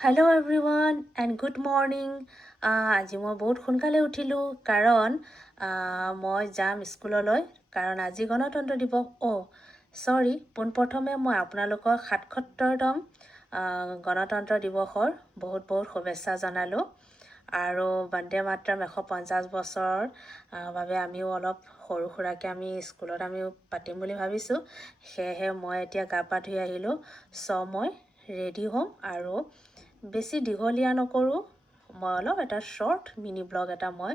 Hello' everyone and good morning. আজি মই বহুত সোনকালে উঠিলোঁ কাৰণ মই যাম স্কুললৈ কাৰণ আজি গণতন্ত্ৰ দিৱস। চৰি, পোনপ্ৰথমে মই আপোনালোকক ৭৭তম গণতন্ত্ৰ দিৱসৰ বহুত বহুত শুভেচ্ছা জনালোঁ। আৰু বন্দে মাতৰম 150 বছৰৰ বাবে আমিও অলপ সৰু সুৰাকৈ আমি স্কুলত আমিও পাতিম বুলি ভাবিছোঁ। সেয়েহে মই এতিয়া গা পা ধুই আহিলোঁ, মই ৰেডি হ'ম আৰু বেছি দীঘলীয়া নকৰোঁ। মই অলপ এটা শ্বৰ্ট মিনি ব্লগ এটা মই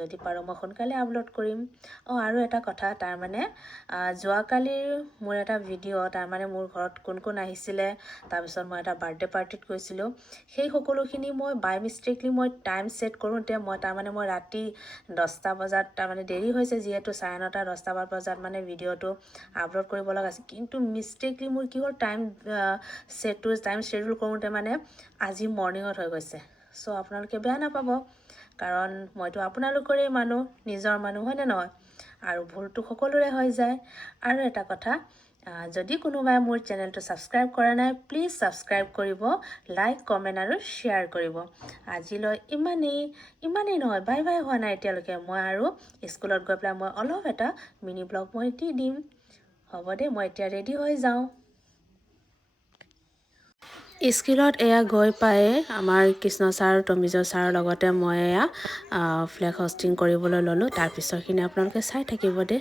যদি পাৰোঁ মই সোনকালে আপলোড কৰিম। আৰু এটা কথা, তাৰমানে যোৱাকালিৰ মোৰ এটা ভিডিঅ', তাৰমানে মোৰ ঘৰত কোন কোন আহিছিলে, তাৰপিছত মই এটা বাৰ্থডে পাৰ্টিত গৈছিলোঁ, সেই সকলোখিনি মই বাই মিষ্টেকলি মই টাইম ছেট কৰোঁতে মই ৰাতি 10টা বজাত, তাৰমানে দেৰি হৈছে যিহেতু 9:30 10টা বজাত মানে ভিডিঅ'টো আপলোড কৰিব লগা আছিল, কিন্তু মিষ্টেকলি মোৰ কি হ'ল টাইম শ্বেডিউল কৰোঁতে মানে আজি মৰ্ণিঙত হৈ গৈছে। আপোনালোকে বেয়া নাপাব কাৰণ মইতো আপোনালোকৰেই মানুহ, নিজৰ মানুহ, হয়নে নহয়? আৰু ভুলটো সকলোৰে হৈ যায়। আৰু এটা কথা, যদি কোনোবাই মোৰ চেনেলটো ছাবস্ক্ৰাইব কৰা নাই, প্লিজ ছাবস্ক্ৰাইব কৰিব, লাইক কমেণ্ট আৰু শ্বেয়াৰ কৰিব। আজিলৈ ইমানেই নহয়, বাই বাই হোৱা নাই এতিয়ালৈকে। মই আৰু স্কুলত গৈ পেলাই মই অলপ এটা মিনি ব্লগ মই দি দিম। হ'ব দে, মই এতিয়া ৰেডি হৈ যাওঁ। স্কুলত এয়া গৈ পায়ে আমাৰ কৃষ্ণ ছাৰ আৰু তমিজৰ ছাৰৰ লগতে মই এয়া ফ্লেগ হোষ্টিং কৰিবলৈ ল'লোঁ। তাৰপিছৰখিনি আপোনালোকে চাই থাকিব দে।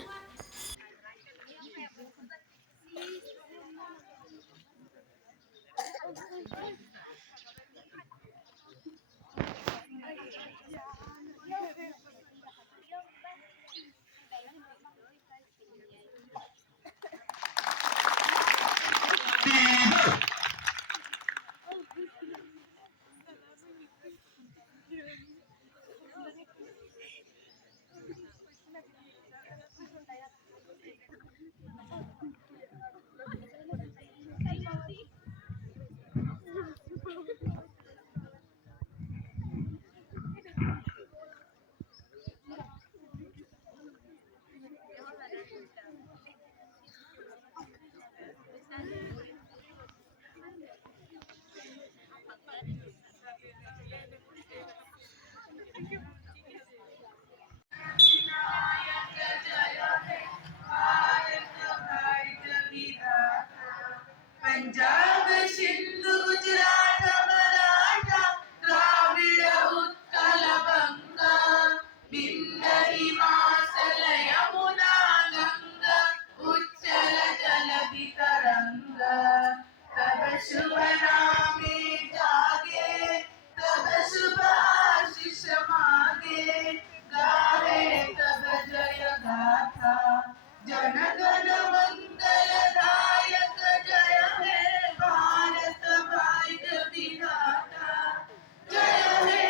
पंजाब सिंधु गुजरात मराठा द्राविड़ उत्कल बंगा विंध्य हिमाचल यमुना गंगा उच्चल जलधि तरंगा तब शुभ नामे जागे तब शुभ आशीष मागे गाहे तब जय गाथा जन गण मंगलदायक जय हे भारत भाग्य विधाता जय हे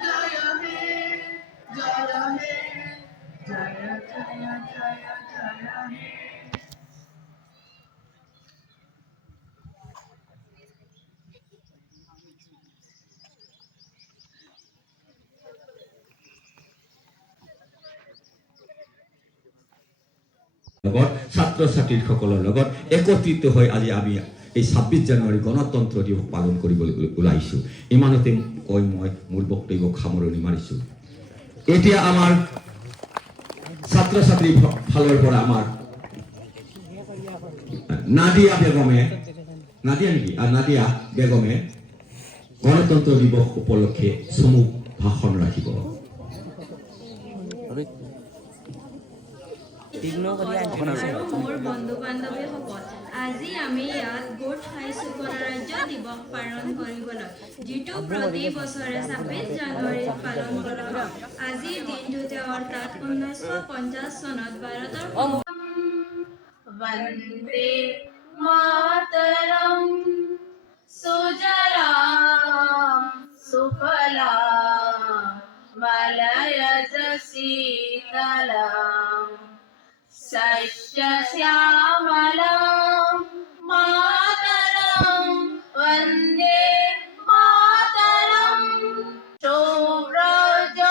जय हे जय हे जय जय जय जय हे। ছাত্ৰ ছাত্ৰীসকলৰ লগত একত্ৰিত হৈ আজি আমি এই 26 জানুৱাৰী গণতন্ত্ৰ দিৱস পালন কৰিবলৈ ওলাইছোঁ। ইমানতে কৈ মই মোৰ বক্তব্য সামৰণি মাৰিছোঁ। এতিয়া আমাৰ ছাত্ৰ ছাত্ৰী ফালৰ পৰা আমাৰ নাদিয়া বেগমে গণতন্ত্ৰ দিৱস উপলক্ষে চমু ভাষণ ৰাখিব। মোৰ বন্ধু বান্ধৱীসকল, আজি আমি ইয়াত গোট খাইছোঁ গণৰাজ্য দিৱস পালন কৰিবলৈ, যিটো প্ৰতি বছৰে 26 জানুৱাৰীত পালন কৰা হয়। আজিৰ দিনটোতে অৰ্থাৎ 1950 চনত ভাৰতৰ বন্দে মাতৰম সুজলাম সুফলাম মলয়জ শীতলাম শস্য শ্যামলাম মাতৰম বন্দে মাতৰম শুভ্ৰজ্যোৎস্না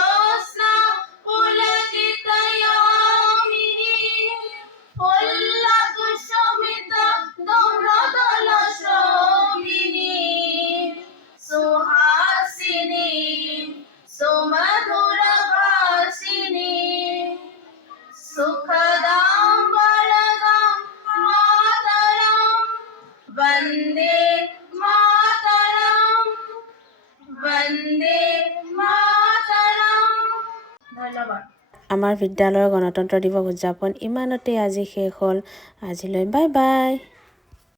পুলকিতয়ামিনী পুল্লকুসুমিত গৌৰদল শোভিনী বন্দে মাতৰম বন্দে মাতৰম। ধন্যবাদ। আমাৰ বিদ্যালয়ৰ গণতন্ত্ৰ দিৱস উদযাপন ইমানতে আজি শেষ হ'ল। আজিলৈ বাই বাই।